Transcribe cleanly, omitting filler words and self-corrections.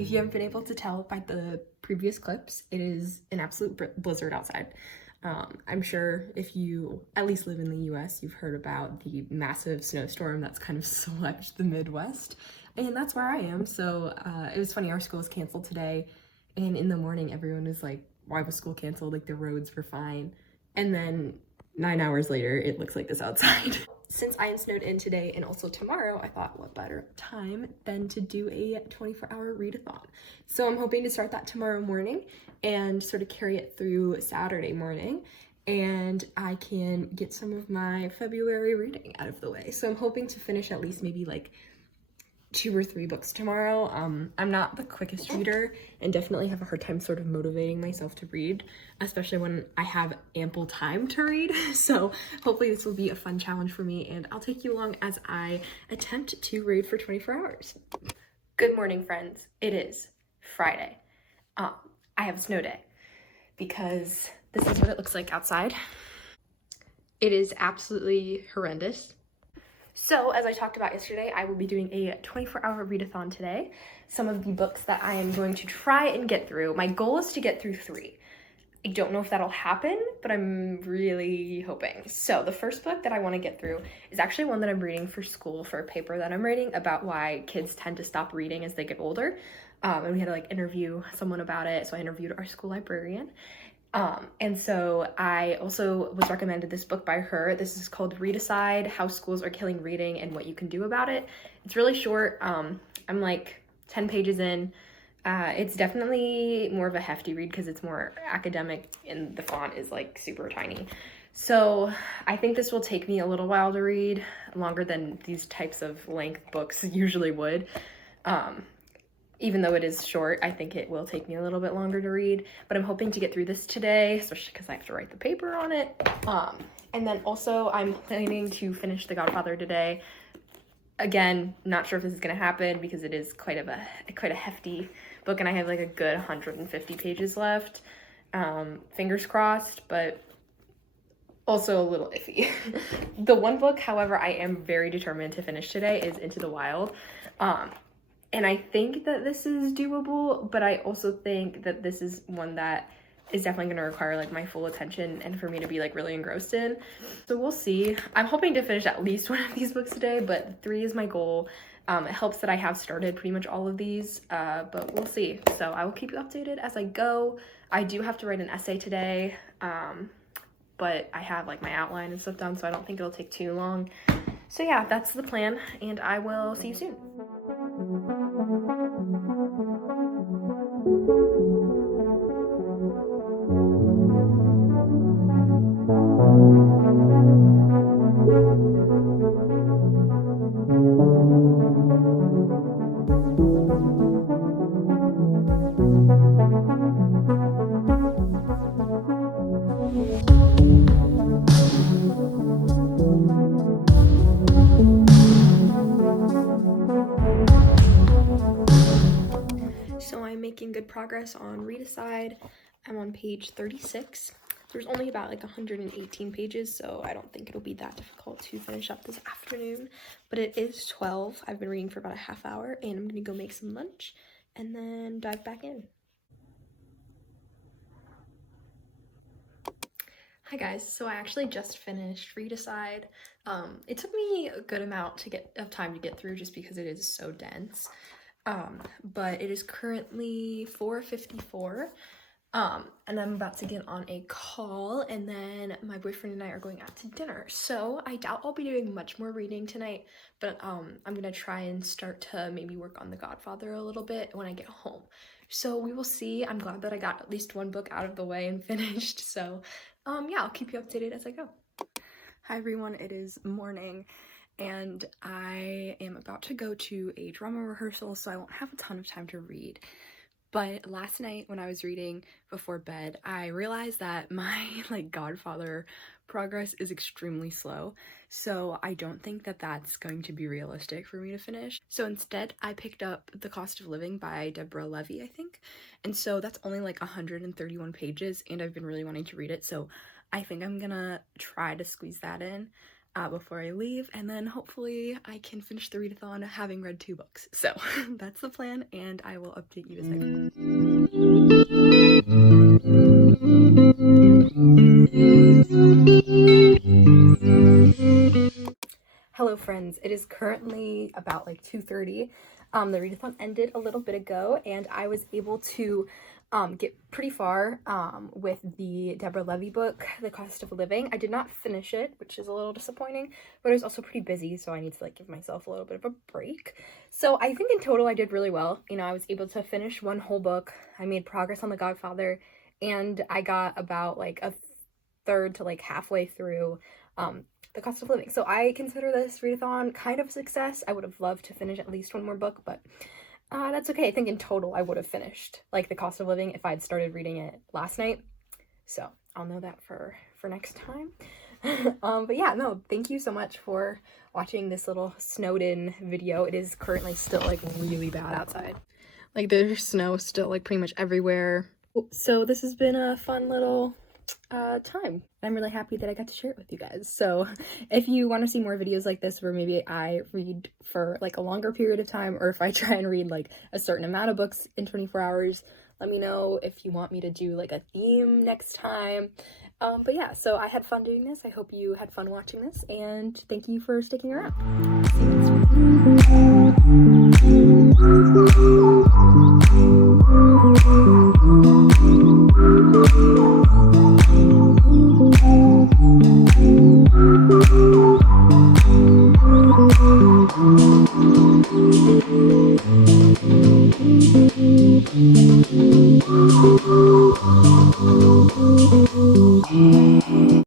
If you haven't been able to tell by the previous clips, it is an absolute blizzard outside. I'm sure if you at least live in the US, you've heard about the massive snowstorm that's kind of swept the Midwest, and that's where I am. So it was funny, our school was canceled today, and in the morning everyone was like, why was school canceled? Like the roads were fine. And then 9 hours later, it looks like this outside. Since I am snowed in today and also tomorrow, I thought what better time than to do a 24-hour read-a-thon. So I'm hoping to start that tomorrow morning and sort of carry it through Saturday morning, and I can get some of my February reading out of the way. So I'm hoping to finish at least maybe like 2 or 3 books tomorrow. I'm not the quickest reader and definitely have a hard time sort of motivating myself to read, especially when I have ample time to read. So hopefully this will be a fun challenge for me, and I'll take you along as I attempt to read for 24 hours. Good morning, friends. It is Friday. I have a snow day because this is what it looks like outside. It is absolutely horrendous. So, as I talked about yesterday, I will be doing a 24-hour read-a-thon today. Some of the books that I am going to try and get through. My goal is to get through 3. I don't know if that'll happen, but I'm really hoping. So, the first book that I want to get through is actually one that I'm reading for school for a paper that I'm writing about why kids tend to stop reading as they get older. And we had to like interview someone about it, so I interviewed our school librarian. And so I also was recommended this book by her. This is called Readicide: How Schools Are Killing Reading and What You Can Do About It. It's really short. I'm like 10 pages in. It's definitely more of a hefty read because it's more academic and the font is like super tiny. So I think this will take me a little while to read, longer than these types of length books usually would. Even though it is short, I think it will take me a little bit longer to read, but I'm hoping to get through this today, especially because I have to write the paper on it. And then also I'm planning to finish The Godfather today. Again, not sure if this is going to happen because it is quite a hefty book, and I have like a good 150 pages left. Fingers crossed, but also a little iffy. The one book, however, I am very determined to finish today is Into the Wild. And I think that this is doable, but I also think that this is one that is definitely going to require like my full attention and for me to be like really engrossed in. So we'll see. I'm hoping to finish at least one of these books today, but 3 is my goal. It helps that I have started pretty much all of these, but we'll see. So I will keep you updated as I go. I do have to write an essay today, but I have like my outline and stuff done, so I don't think it'll take too long. So yeah, that's the plan, and I will see you soon. So I'm making good progress on Readicide. I'm on page 36. There's only about like 118 pages, so I don't think it'll be that difficult to finish up this afternoon. But it is 12. I've been reading for about a half hour, and I'm gonna go make some lunch and then dive back in. Hi guys, so I actually just finished Readicide. It took me a good amount of time to get through just because it is so dense. But it is currently 4:54, and I'm about to get on a call, and then my boyfriend and I are going out to dinner. So I doubt I'll be doing much more reading tonight, but I'm gonna try and start to maybe work on The Godfather a little bit when I get home. So we will see. I'm glad that I got at least one book out of the way and finished. So yeah, I'll keep you updated as I go. Hi everyone, it is morning, and I am about to go to a drama rehearsal, so I won't have a ton of time to read. But last night when I was reading before bed, I realized that my Godfather progress is extremely slow, so I don't think that that's going to be realistic for me to finish. So instead, I picked up The Cost of Living by Debora Levy, I think, and so that's only like 131 pages, and I've been really wanting to read it, so I think I'm gonna try to squeeze that in. before I leave, and then hopefully I can finish the readathon having read 2 books. So that's the plan, and I will update you as I go. Hello friends, it is currently about like 2:30. The readathon ended a little bit ago, and I was able to get pretty far with the Deborah Levy book, The Cost of Living. I did not finish it, which is a little disappointing, but I was also pretty busy, so I need to like give myself a little bit of a break. So I think in total I did really well. You know, I was able to finish 1 whole book. I made progress on The Godfather, and I got about like a third to like halfway through The Cost of Living. So I consider this readathon kind of a success. I would have loved to finish at least 1 more book, but that's okay. I think in total I would have finished like The Cost of Living if I'd started reading it last night. So I'll know that for next time. But yeah, no, thank you so much for watching this little snowed in video. It is currently still like really bad outside. Like there's snow still like pretty much everywhere. So this has been a fun little time. I'm really happy that I got to share it with you guys. So if you want to see more videos like this where maybe I read for like a longer period of time, or if I try and read like a certain amount of books in 24 hours, let me know if you want me to do like a theme next time. But yeah, so I had fun doing this. I hope you had fun watching this, and thank you for sticking around. See you next week.